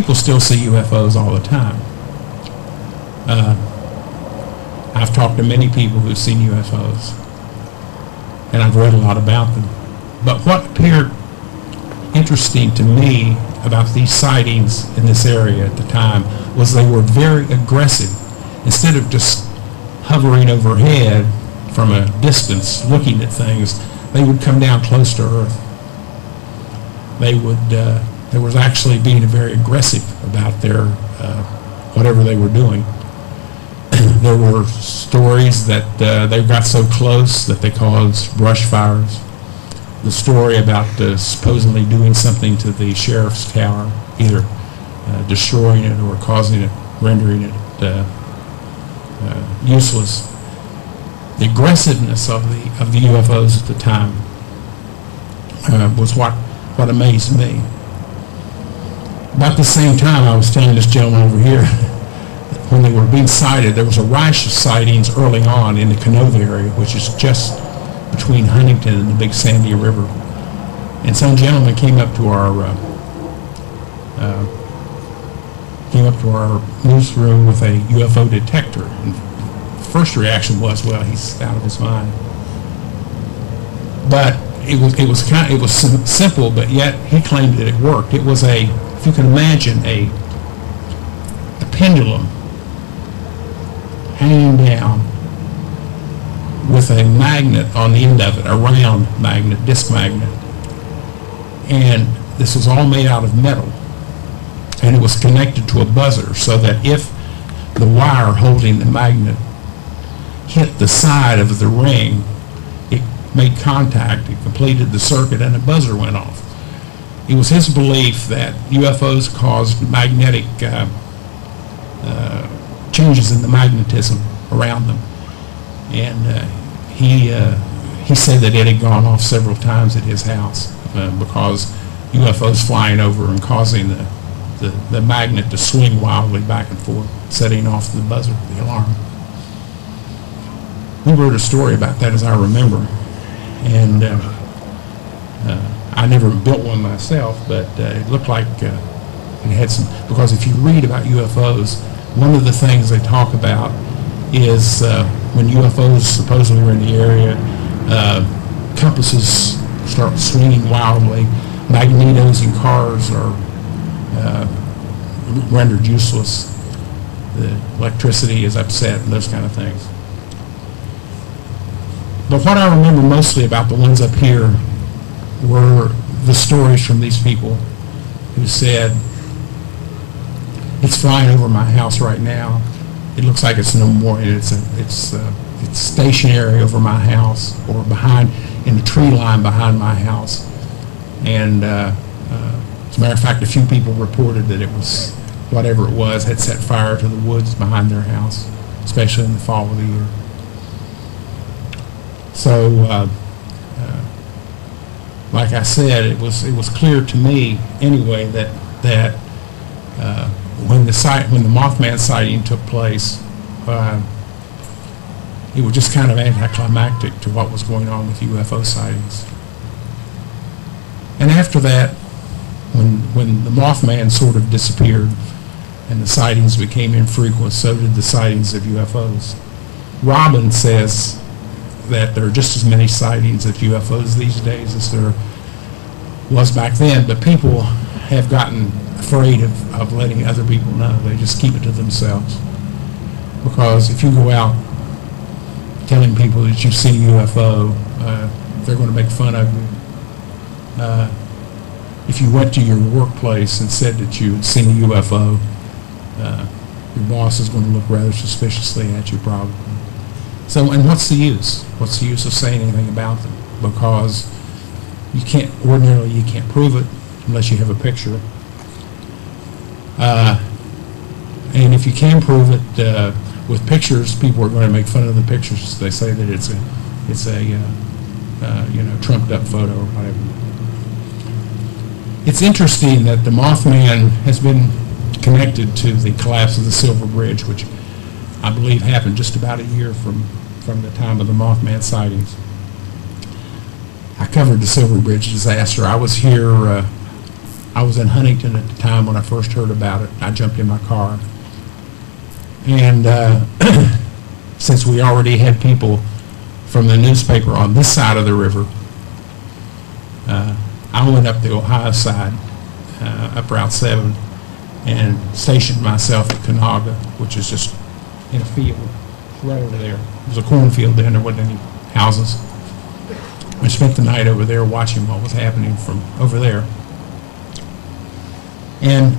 people still see UFOs all the time. I've talked to many people who've seen UFOs, and I've read a lot about them. But what appeared interesting to me about these sightings in this area at the time was they were very aggressive. Instead of just hovering overhead from a distance looking at things, they would come down close to Earth. They would, there was actually being very aggressive about their, whatever they were doing. There were stories that they got so close that they caused brush fires. The story about supposedly doing something to the sheriff's tower, either destroying it or causing it, rendering it useless. The aggressiveness of the UFOs at the time was what amazed me. About the same time, I was telling this gentleman over here, when they were being sighted, there was a rash of sightings early on in the Canova area, which is just between Huntington and the Big Sandy River. And some gentleman came up to our newsroom with a UFO detector. And the first reaction was, well, he's out of his mind. But it was simple, but yet he claimed that it worked. It was if you can imagine, a pendulum hanging down with a magnet on the end of it, a round magnet, disc magnet. And this was all made out of metal. And it was connected to a buzzer, so that if the wire holding the magnet hit the side of the ring, it made contact, it completed the circuit, and a buzzer went off. It was his belief that UFOs caused magnetic changes in the magnetism around them. And he said that it had gone off several times at his house because UFOs flying over and causing the magnet to swing wildly back and forth, setting off the buzzer, the alarm. We wrote a story about that, as I remember, and I never built one myself, but it looked like it had some, because if you read about UFOs, one of the things they talk about is when UFOs supposedly are in the area, compasses start swinging wildly, magnetos in cars are rendered useless, the electricity is upset, and those kind of things. But what I remember mostly about the ones up here were the stories from these people who said, it's flying over my house right now. It looks like it's no more, and it's stationary over my house, or behind, in the tree line behind my house. And as a matter of fact, a few people reported that it was, whatever it was, had set fire to the woods behind their house, especially in the fall of the year. So, like I said, it was clear to me anyway that when the Mothman sighting took place, it was just kind of anticlimactic to what was going on with UFO sightings. And after that, when the Mothman sort of disappeared and the sightings became infrequent, so did the sightings of UFOs. Robin says that there are just as many sightings of UFOs these days as there was back then, but people have gotten afraid of letting other people know. They just keep it to themselves. Because if you go out telling people that you've seen a UFO, they're going to make fun of you. If you went to your workplace and said that you had seen a UFO, your boss is going to look rather suspiciously at you probably. So, and what's the use? What's the use of saying anything about them? Because ordinarily you can't prove it unless you have a picture. And if you can prove it with pictures, people are going to make fun of the pictures. They say that it's a trumped up photo or whatever. It's interesting that the Mothman has been connected to the collapse of the Silver Bridge, which I believe happened just about a year from the time of the Mothman sightings. I covered the Silver Bridge disaster. I was here I was in Huntington at the time when I first heard about it. I jumped in my car. And since we already had people from the newspaper on this side of the river, I went up the Ohio side, up Route 7, and stationed myself at Canaga, which is just in a field right over there. There's a cornfield then, there wasn't any houses. I spent the night over there watching what was happening from over there. And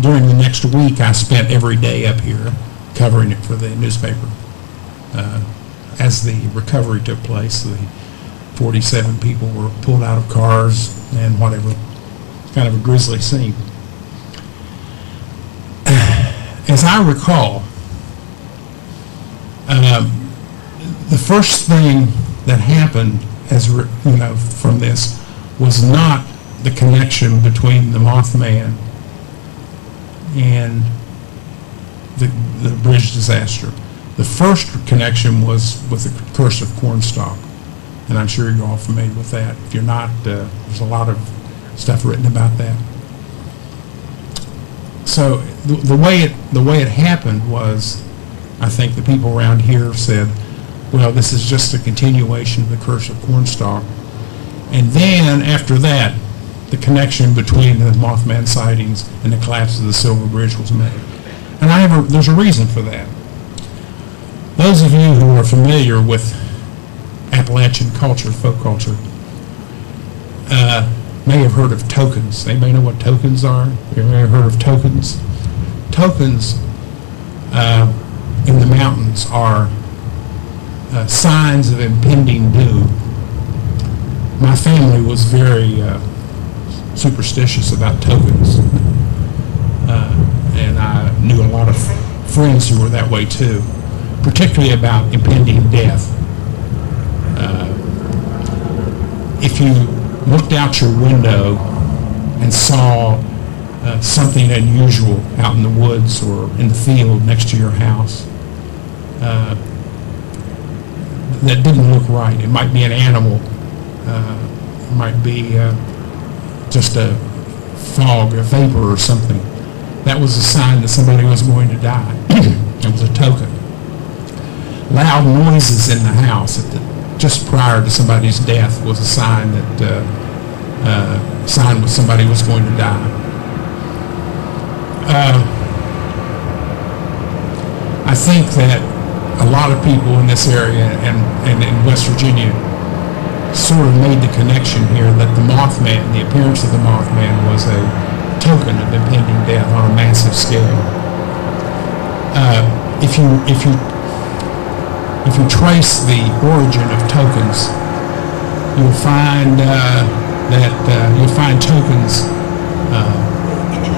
during the next week, I spent every day up here covering it for the newspaper. As the recovery took place, the 47 people were pulled out of cars and whatever. Kind of a grisly scene. As I recall, the first thing that happened, from this, was not the connection between the Mothman and the bridge disaster. The first connection was with the curse of Cornstalk, and I'm sure you're all familiar with that. If you're not, there's a lot of stuff written about that. So the way it happened was, I think the people around here said, well, this is just a continuation of the curse of Cornstalk. And then after that, the connection between the Mothman sightings and the collapse of the Silver Bridge was made. And there's a reason for that. Those of you who are familiar with Appalachian culture, folk culture, may have heard of tokens. Anybody know what tokens are? You ever heard of tokens? Tokens in the mountains are signs of impending doom. My family was very superstitious about tokens, and I knew a lot of friends who were that way too, particularly about impending death. If you looked out your window and saw something unusual out in the woods or in the field next to your house, that didn't look right. It might be an animal. It might be just a fog, a vapor or something. That was a sign that somebody was going to die. It was a token. Loud noises in the house just prior to somebody's death was a sign that somebody was going to die. I think that a lot of people in this area and in West Virginia sort of made the connection here that the Mothman, the appearance of the Mothman, was a token of impending death on a massive scale. If you trace the origin of tokens, you'll find you'll find tokens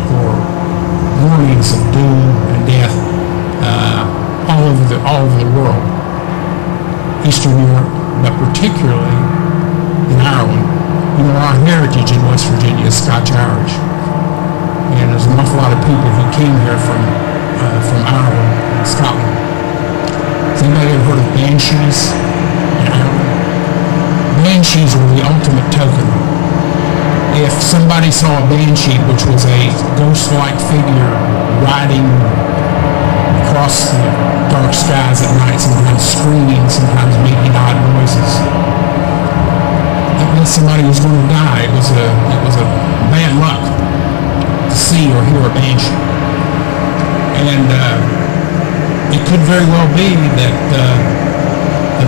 for warnings of doom and death all over the world, Eastern Europe, but particularly in Ireland. You know, our heritage in West Virginia is Scotch-Irish, and there's an awful lot of people who came here from Ireland and Scotland. Has anybody ever heard of banshees in Ireland? Banshees were the ultimate token. If somebody saw a banshee, which was a ghost-like figure riding across the dark skies at night, sometimes screaming, sometimes making odd noises, that meant somebody was going to die. It was a bad luck to see or hear a banshee. And it could very well be that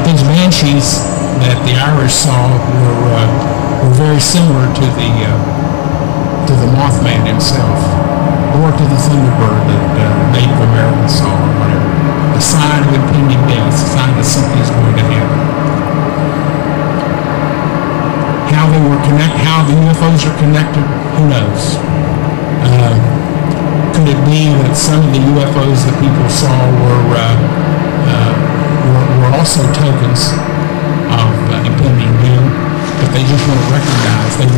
these banshees that the Irish saw were very similar to the Mothman himself, or to the Thunderbird that Native Americans saw, or whatever. A sign of impending death, a sign that something's going to happen. How the UFOs are connected, who knows? Could it be that some of the UFOs that people saw were also tokens of impending doom, but they just weren't recognized?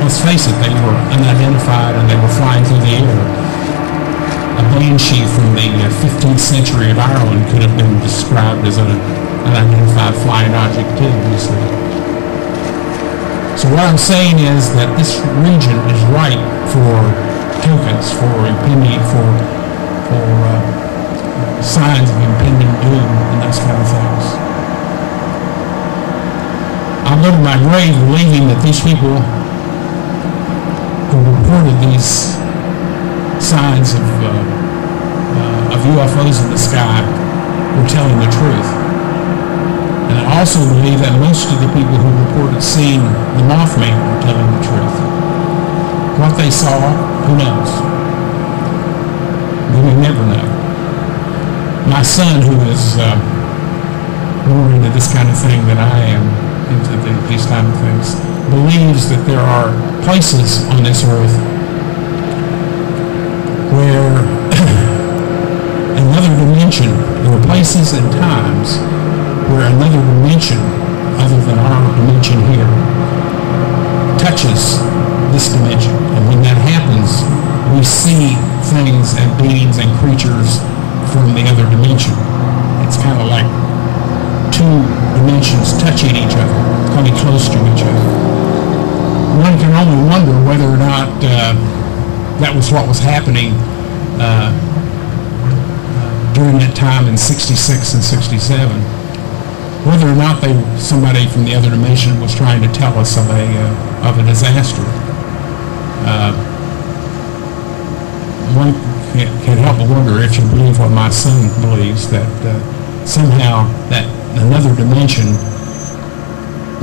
Let's face it, they were unidentified and they were flying through the air. A banshee from the 15th century of Ireland could have been described as an unidentified flying object too, obviously. So what I'm saying is that this region is ripe for tokens, for impending, for signs of impending doom and those kind of things. I'll go to my grave believing that these people who reported these signs of UFOs in the sky were telling the truth. And I also believe that most of the people who reported seeing the Mothman were telling the truth. What they saw, who knows? We may never know. My son, who is more into this kind of thing than I am, into these kind of things, believes that there are places on this earth where another dimension, there are places and times where another dimension, other than our dimension here, touches this dimension. And when that happens, we see things and beings and creatures from the other dimension. It's kind of like two dimensions touching each other, coming close to each other. One can only wonder whether or not that was what was happening during that time in '66 and '67. Whether or not somebody from the other dimension was trying to tell us of a disaster. One can't help but wonder if you believe what my son believes, that somehow that another dimension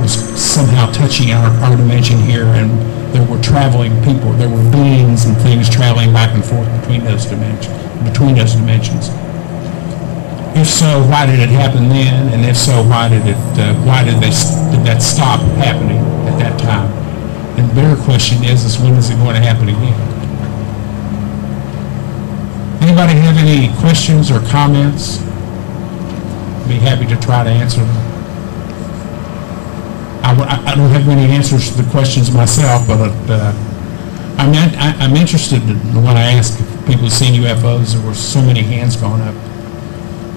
was somehow touching our dimension here, and there were traveling people, there were beings and things traveling back and forth between those dimensions. If so, why did it happen then? And if so, why did that stop happening at that time? And the bigger question is when is it going to happen again? Anybody have any questions or comments? Be happy to try to answer them. I don't have many answers to the questions myself, but I'm interested in when I ask if people have seen UFOs. There were so many hands going up.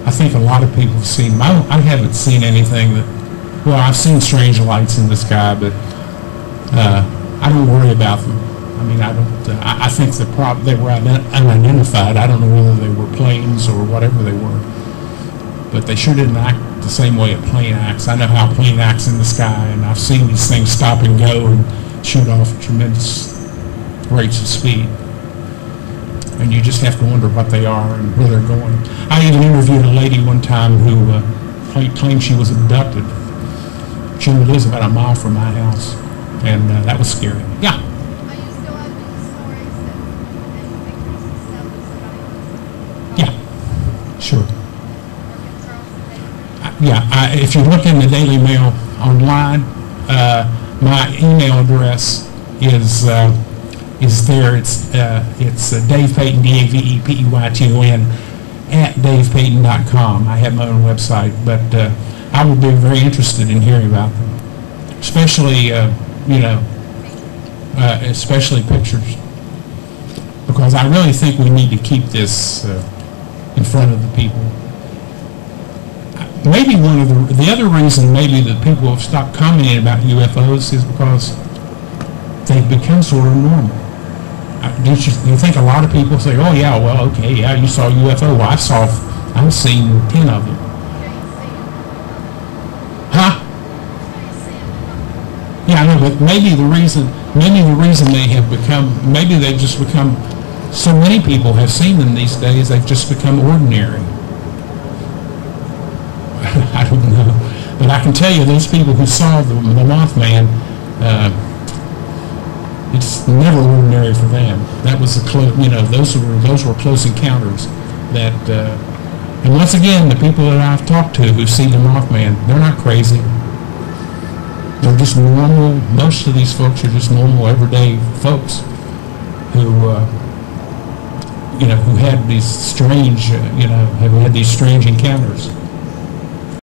I think a lot of people have seen them. I haven't seen anything that, well, I've seen strange lights in the sky, but I don't worry about them. I mean, I think they were unidentified. I don't know whether they were planes or whatever they were, but they sure didn't act the same way a plane acts. I know how a plane acts in the sky, and I've seen these things stop and go and shoot off at tremendous rates of speed. And you just have to wonder what they are and where they're going. I even interviewed a lady one time who claimed she was abducted. She lives about a mile from my house, and that was scary. Yeah. Are you still open to stories and pictures and stuff? Yeah. Sure. Yeah. If you look in the Daily Mail online, my email address is there. It's Dave Payton, DavePeyton @davepeyton.com. I have my own website, but I would be very interested in hearing about them, especially especially pictures, because I really think we need to keep this in front of the people. Maybe one of the other reason maybe that people have stopped commenting about UFOs is because they've become sort of normal. Do you think a lot of people say, "Oh yeah, well, okay, yeah, you saw a UFO. Well, I've seen 10 of them." Huh? Yeah, I know, but maybe the reason they've just become. So many people have seen them these days. They've just become ordinary. I don't know, but I can tell you, those people who saw the Mothman. It's never ordinary for them. That was those were close encounters. That, and once again, the people that I've talked to who've seen the Mothman, they're not crazy. They're just normal. Most of these folks are just normal, everyday folks who had these strange, have had these strange encounters.